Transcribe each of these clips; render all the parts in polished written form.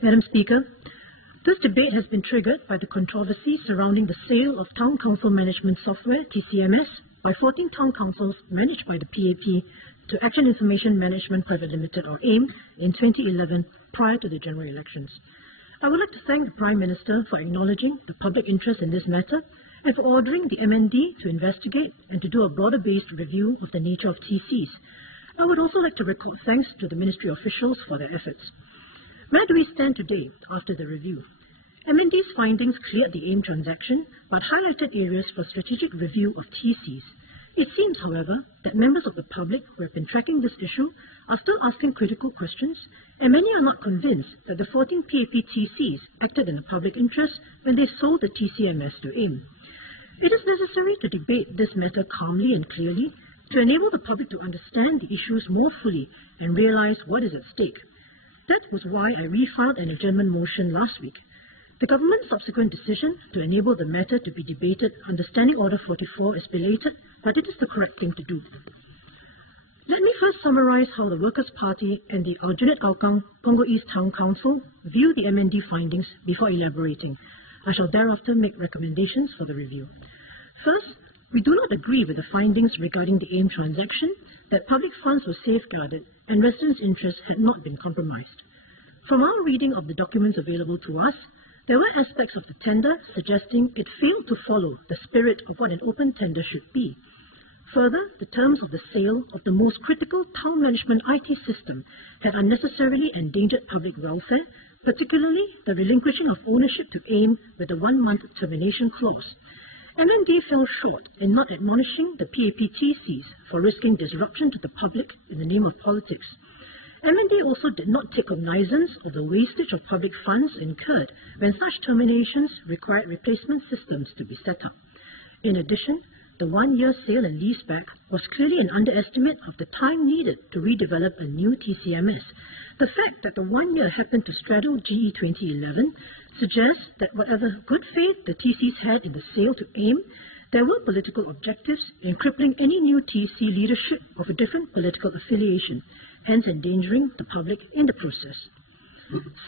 Madam Speaker, this debate has been triggered by the controversy surrounding the sale of Town Council Management Software, TCMS, by 14 town councils managed by the PAP to Action Information Management Private Limited, or AIM, in 2011 prior to the general elections. I would like to thank the Prime Minister for acknowledging the public interest in this matter and for ordering the MND to investigate and to do a broader-based review of the nature of TCs. I would also like to record thanks to the Ministry officials for their efforts. Where do we stand today after the review? MND's findings cleared the AIM transaction but highlighted areas for strategic review of TCs. It seems, however, that members of the public who have been tracking this issue are still asking critical questions, and many are not convinced that the 14 PAP TCs acted in the public interest when they sold the TCMS to AIM. It is necessary to debate this matter calmly and clearly to enable the public to understand the issues more fully and realize what is at stake. That was why I refiled an adjournment motion last week. The government's subsequent decision to enable the matter to be debated under Standing Order 44 is belated, but it is the correct thing to do. Let me first summarize how the Workers' Party and the Aljunied-Hougang-Punggol East Town Council view the MND findings before elaborating. I shall thereafter make recommendations for the review. First, we do not agree with the findings regarding the AIM transaction that public funds were safeguarded and residents' interests had not been compromised. From our reading of the documents available to us, there were aspects of the tender suggesting it failed to follow the spirit of what an open tender should be. Further, the terms of the sale of the most critical town management IT system had unnecessarily endangered public welfare, particularly the relinquishing of ownership to AIM with a 1-month termination clause. MND fell short in not admonishing the PAPTCs for risking disruption to the public in the name of politics. MND also did not take cognizance of the wastage of public funds incurred when such terminations required replacement systems to be set up. In addition, the 1-year sale and leaseback was clearly an underestimate of the time needed to redevelop a new TCMS. The fact that the 1 year happened to straddle GE 2011 suggests that whatever good faith the TCs had in the sale to AIM, there were political objectives in crippling any new TC leadership of a different political affiliation, hence endangering the public in the process.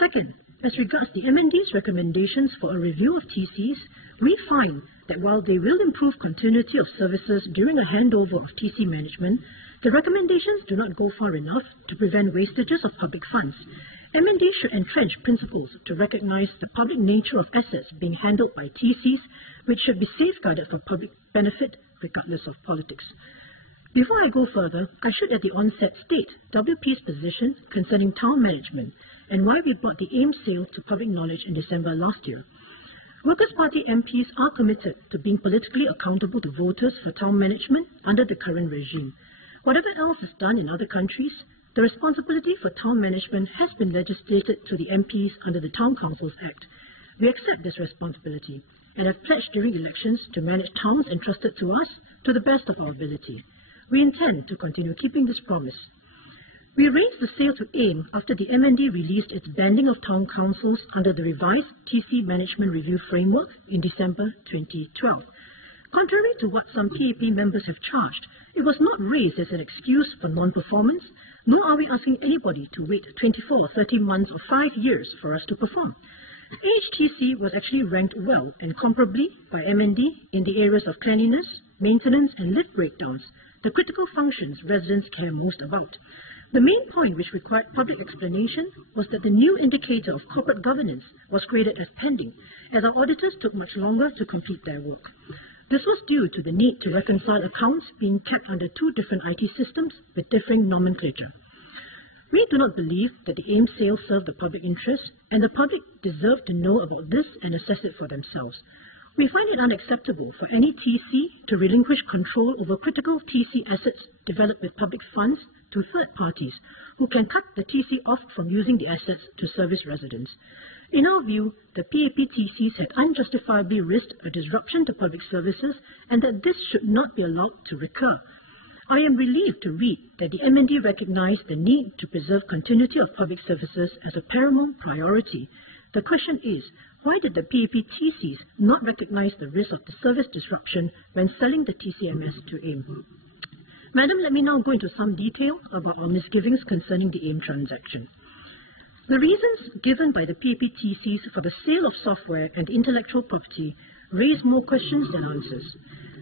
Second, as regards the MND's recommendations for a review of TCs, we find that while they will improve continuity of services during a handover of TC management, the recommendations do not go far enough to prevent wastages of public funds. MND should entrench principles to recognize the public nature of assets being handled by TCs, which should be safeguarded for public benefit regardless of politics. Before I go further, I should at the onset state WP's position concerning town management and why we brought the AIM sale to public knowledge in December last year. Workers' Party MPs are committed to being politically accountable to voters for town management under the current regime. Whatever else is done in other countries, the responsibility for town management has been legislated to the MPs under the Town Councils Act. We accept this responsibility and have pledged during elections to manage towns entrusted to us to the best of our ability. We intend to continue keeping this promise. We arranged the sale to AIM after the MND released its banding of town councils under the revised TC Management Review Framework in December 2012. Contrary to what some PAP members have charged, it was not raised as an excuse for non-performance, nor are we asking anybody to wait 24 or 30 months or 5 years for us to perform. AHTC was actually ranked well and comparably by MND in the areas of cleanliness, maintenance and lift breakdowns, the critical functions residents care most about. The main point which required public explanation was that the new indicator of corporate governance was graded as pending, as our auditors took much longer to complete their work. This was due to the need to reconcile accounts being kept under 2 different IT systems with differing nomenclature. We do not believe that the AIM sale served the public interest, and the public deserve to know about this and assess it for themselves. We find it unacceptable for any TC to relinquish control over critical TC assets developed with public funds to third parties who can cut the TC off from using the assets to service residents. In our view, the PAP TCs had unjustifiably risked a disruption to public services and that this should not be allowed to recur. I am relieved to read that the MND recognized the need to preserve continuity of public services as a paramount priority. The question is, why did the PAP TCs not recognize the risk of the service disruption when selling the TCMS to AIM? Madam, let me now go into some detail about our misgivings concerning the AIM transaction. The reasons given by the PAPTCs for the sale of software and intellectual property raised more questions than answers.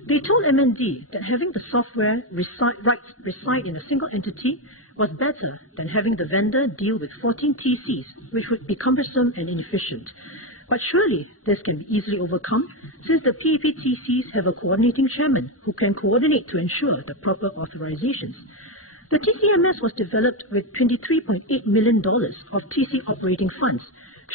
They told MND that having the software rights reside in a single entity was better than having the vendor deal with 14 TCs, which would be cumbersome and inefficient. But surely this can be easily overcome, since the PAPTCs have a coordinating chairman who can coordinate to ensure the proper authorizations. The TCMS was developed with $23.8 million of TC operating funds.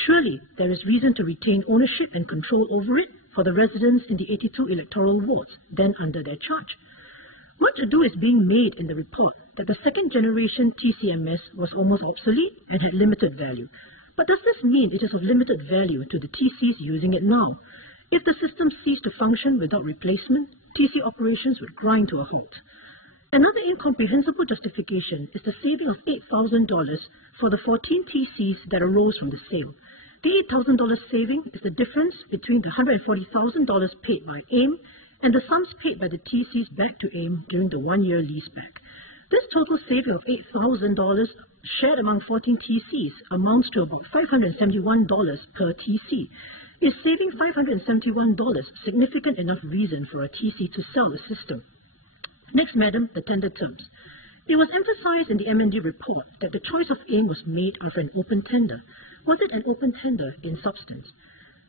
Surely there is reason to retain ownership and control over it for the residents in the 82 electoral wards then under their charge. Much ado is being made in the report that the second generation TCMS was almost obsolete and had limited value. But does this mean it is of limited value to the TCs using it now? If the system ceased to function without replacement, TC operations would grind to a halt. Another incomprehensible justification is the saving of $8,000 for the 14 TCs that arose from the sale. The $8,000 saving is the difference between the $140,000 paid by AIM and the sums paid by the TCs back to AIM during the one-year leaseback. This total saving of $8,000 shared among 14 TCs amounts to about $571 per TC. Is saving $571 significant enough reason for a TC to sell the system? Next, madam, the tender terms. It was emphasized in the MND report that the choice of AIM was made after an open tender. Was it an open tender in substance?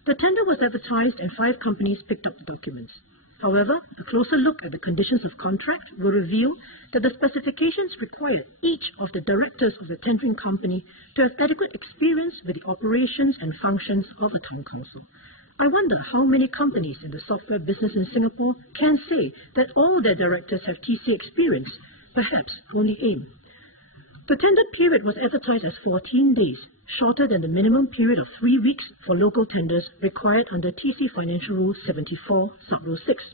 The tender was advertised and 5 companies picked up the documents. However, a closer look at the conditions of contract will reveal that the specifications required each of the directors of the tendering company to have adequate experience with the operations and functions of a town council. I wonder how many companies in the software business in Singapore can say that all their directors have TC experience, perhaps only AIM. The tender period was advertised as 14 days, shorter than the minimum period of 3 weeks for local tenders required under TC Financial Rule 74, Sub-Rule 6.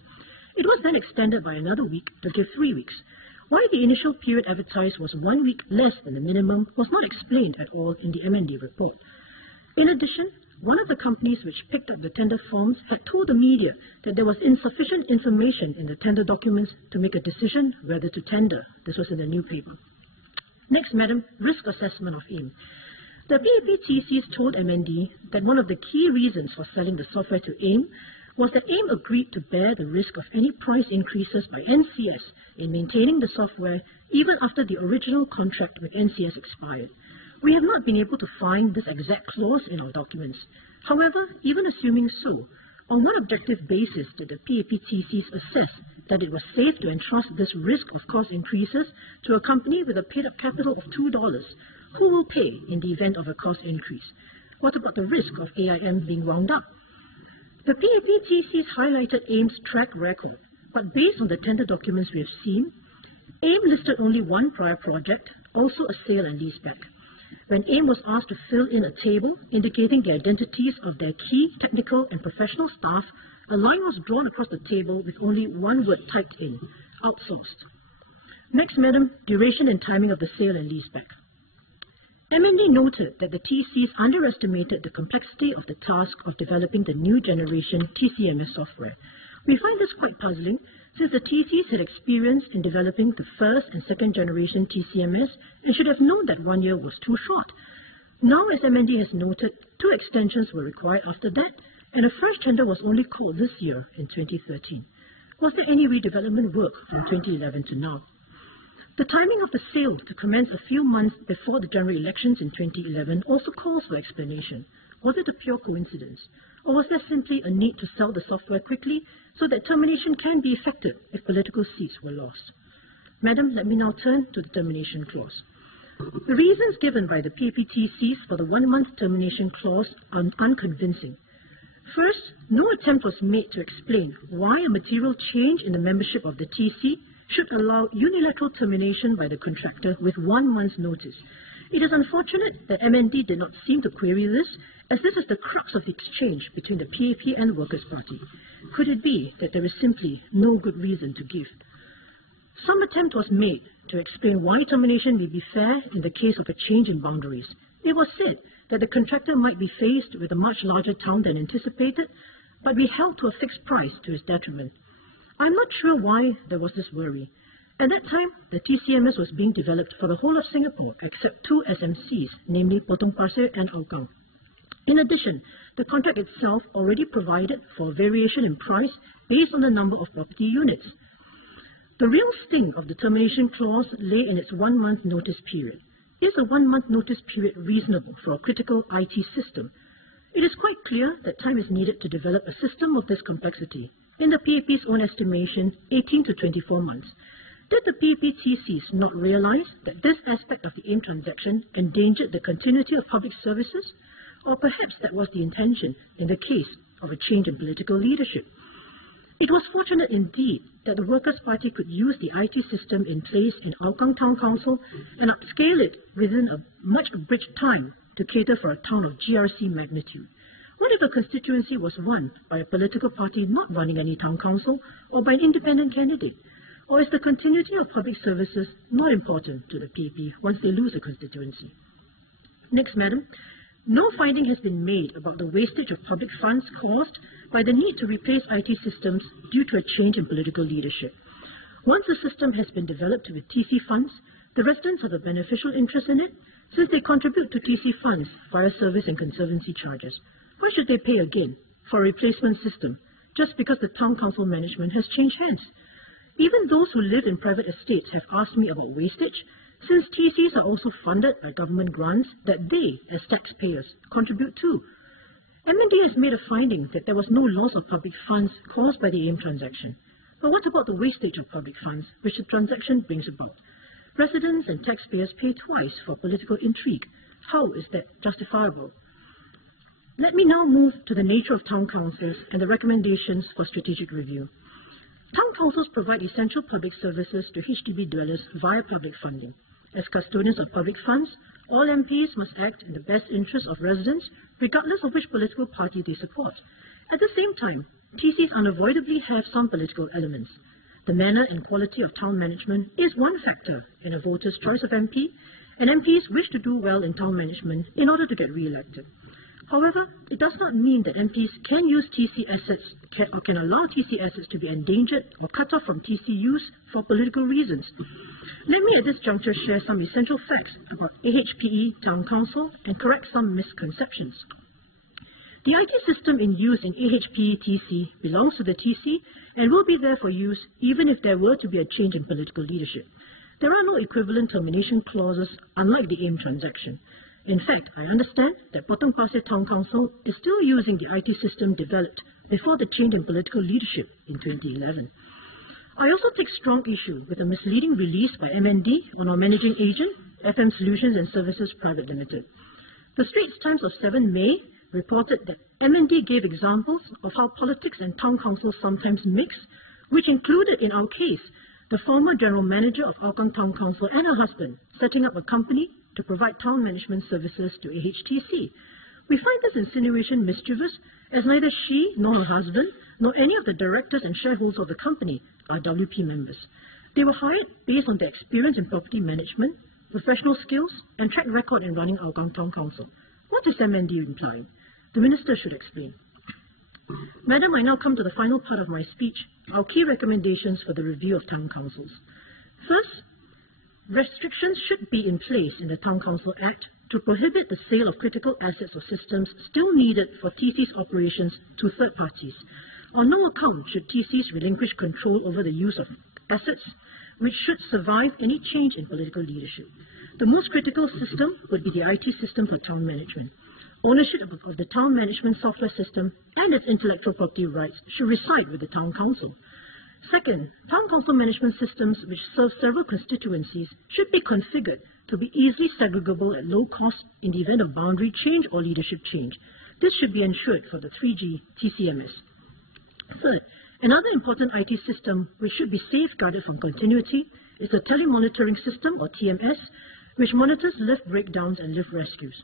It was then extended by another week to give 3 weeks. Why the initial period advertised was 1 week less than the minimum was not explained at all in the MND report. In addition, one of the companies which picked up the tender forms had told the media that there was insufficient information in the tender documents to make a decision whether to tender. This was in the newspaper. Next, madam, risk assessment of AIM. The PAPTCs told MND that one of the key reasons for selling the software to AIM was that AIM agreed to bear the risk of any price increases by NCS in maintaining the software even after the original contract with NCS expired. We have not been able to find this exact clause in our documents. However, even assuming so, on what objective basis did the PAPTCs assess that it was safe to entrust this risk of cost increases to a company with a paid-up capital of $2? Who will pay in the event of a cost increase? What about the risk of AIM being wound up? The PAPTCs highlighted AIM's track record, but based on the tender documents we have seen, AIM listed only one prior project, also a sale and leaseback. When AIM was asked to fill in a table indicating the identities of their key technical and professional staff, a line was drawn across the table with only one word typed in: outsourced. Next, madam, duration and timing of the sale and leaseback. MND noted that the TCs underestimated the complexity of the task of developing the new generation TCMS software. We find this quite puzzling, since the TCs had experience in developing the first and second generation TCMS and should have known that 1 year was too short. Now, as MND has noted, 2 extensions were required after that, and a first tender was only called this year in 2013. Was there any redevelopment work from 2011 to now? The timing of the sale to commence a few months before the general elections in 2011 also calls for explanation. Was it a pure coincidence? Or was there simply a need to sell the software quickly so that termination can be effected if political seats were lost? Madam, let me now turn to the termination clause. The reasons given by the PAPTCs for the 1-month termination clause are unconvincing. First, no attempt was made to explain why a material change in the membership of the TC should allow unilateral termination by the contractor with 1 month's notice. It is unfortunate that MND did not seem to query this, as this is the crux of the exchange between the PAP and the Workers' Party. Could it be that there is simply no good reason to give? Some attempt was made to explain why termination may be fair in the case of a change in boundaries. It was said that the contractor might be faced with a much larger town than anticipated, but be held to a fixed price to his detriment. I'm not sure why there was this worry. At that time, the TCMS was being developed for the whole of Singapore except two SMCs, namely Potong Pasir and Hougang. In addition, the contract itself already provided for variation in price based on the number of property units. The real sting of the termination clause lay in its 1 month notice period. Is a 1 month notice period reasonable for a critical IT system? It is quite clear that time is needed to develop a system of this complexity. In the PAP's own estimation, 18 to 24 months. Did the PAPTCs not realize that this aspect of the AIM transaction endangered the continuity of public services? Or perhaps that was the intention in the case of a change in political leadership. It was fortunate indeed that the Workers' Party could use the IT system in place in Hougang Town Council and upscale it within a much abridged time to cater for a town of GRC magnitude. What if a constituency was won by a political party not running any town council or by an independent candidate? Or is the continuity of public services not important to the PAP once they lose a constituency? Next, Madam. No finding has been made about the wastage of public funds caused by the need to replace IT systems due to a change in political leadership. Once a system has been developed with TC funds, the residents have a beneficial interest in it since they contribute to TC funds via service and conservancy charges. Why should they pay again for a replacement system just because the town council management has changed hands? Even those who live in private estates have asked me about wastage, since TCs are also funded by government grants that they, as taxpayers, contribute to. MND has made a finding that there was no loss of public funds caused by the AIM transaction. But what about the wastage of public funds which the transaction brings about? Residents and taxpayers pay twice for political intrigue. How is that justifiable? Let me now move to the nature of town councils and the recommendations for strategic review. Town councils provide essential public services to HDB dwellers via public funding. As custodians of public funds, all MPs must act in the best interest of residents, regardless of which political party they support. At the same time, TCs unavoidably have some political elements. The manner and quality of town management is one factor in a voter's choice of MP, and MPs wish to do well in town management in order to get re-elected. However, it does not mean that MPs can use TC assets or can allow TC assets to be endangered or cut off from TC use for political reasons. Let me at this juncture share some essential facts about AHPE Town Council and correct some misconceptions. The IT system in use in AHPE TC belongs to the TC and will be there for use even if there were to be a change in political leadership. There are no equivalent termination clauses unlike the AIM transaction. In fact, I understand that Potong Pasir Town Council is still using the IT system developed before the change in political leadership in 2011. I also take strong issue with a misleading release by MND on our managing agent, FM Solutions and Services Private Limited. The Straits Times of 7 May reported that MND gave examples of how politics and town councils sometimes mix, which included, in our case, the former general manager of Hougang Town Council and her husband setting up a company to provide town management services to AHTC. We find this insinuation mischievous, as neither she nor her husband, nor any of the directors and shareholders of the company are WP members. They were hired based on their experience in property management, professional skills, and track record in running Hougang Town Council. What is MND implying? The Minister should explain. Madam, I now come to the final part of my speech, our key recommendations for the review of town councils. First, restrictions should be in place in the Town Council Act to prohibit the sale of critical assets or systems still needed for TC's operations to third parties. On no account should TCs relinquish control over the use of assets which should survive any change in political leadership. The most critical system would be the IT system for town management. Ownership of the town management software system and its intellectual property rights should reside with the Town Council. Second, Town Council management systems which serve several constituencies should be configured to be easily segregable at low cost in the event of boundary change or leadership change. This should be ensured for the 3G TCMS. Third, another important IT system which should be safeguarded from continuity is the telemonitoring system, or TMS, which monitors lift breakdowns and lift rescues.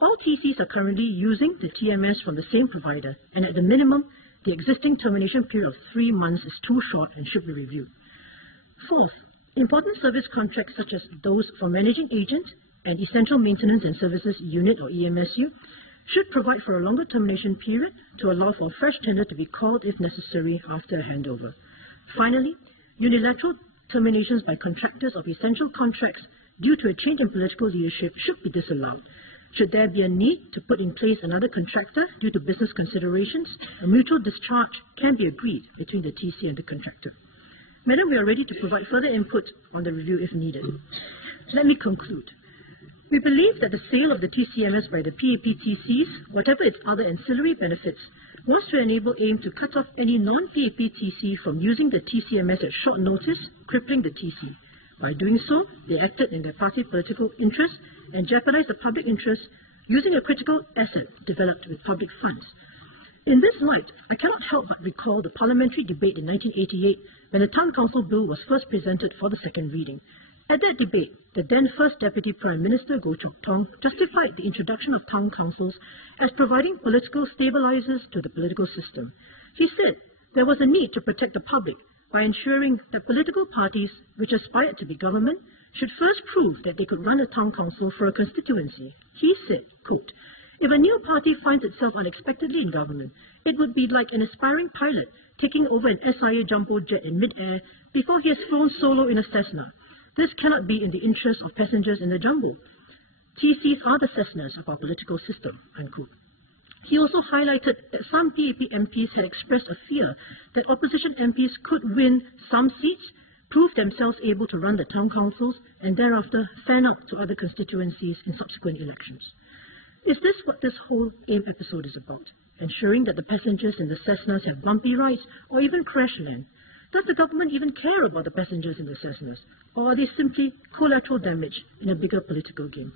All TCs are currently using the TMS from the same provider, and at the minimum, the existing termination period of 3 months is too short and should be reviewed. Fourth, important service contracts such as those for managing agents and essential maintenance and services unit, or EMSU, should provide for a longer termination period to allow for a fresh tender to be called if necessary after a handover. Finally, unilateral terminations by contractors of essential contracts due to a change in political leadership should be disallowed. Should there be a need to put in place another contractor due to business considerations, a mutual discharge can be agreed between the TC and the contractor. Madam, we are ready to provide further input on the review if needed. Let me conclude. We believe that the sale of the TCMS by the PAPTCs, whatever its other ancillary benefits, was to enable AIM to cut off any non-PAPTC from using the TCMS at short notice, crippling the TC. By doing so, they acted in their party political interest and jeopardized the public interest using a critical asset developed with public funds. In this light, I cannot help but recall the parliamentary debate in 1988 when the Town Council Bill was first presented for the second reading. At that debate, the then First Deputy Prime Minister Goh Chok Tong justified the introduction of town councils as providing political stabilizers to the political system. He said there was a need to protect the public by ensuring that political parties which aspired to be government should first prove that they could run a town council for a constituency. He said, quote, "If a new party finds itself unexpectedly in government, it would be like an aspiring pilot taking over an SIA jumbo jet in mid-air before he has flown solo in a Cessna. This cannot be in the interest of passengers in the jumbo. TCs are the Cessnas of our political system," unquote. He also highlighted that some PAP MPs had expressed a fear that opposition MPs could win some seats, prove themselves able to run the town councils, and thereafter fan out to other constituencies in subsequent elections. Is this what this whole AIM episode is about? Ensuring that the passengers in the Cessnas have bumpy rides or even crash land? Does the government even care about the passengers in the Cessnas? Or are they simply collateral damage in a bigger political game?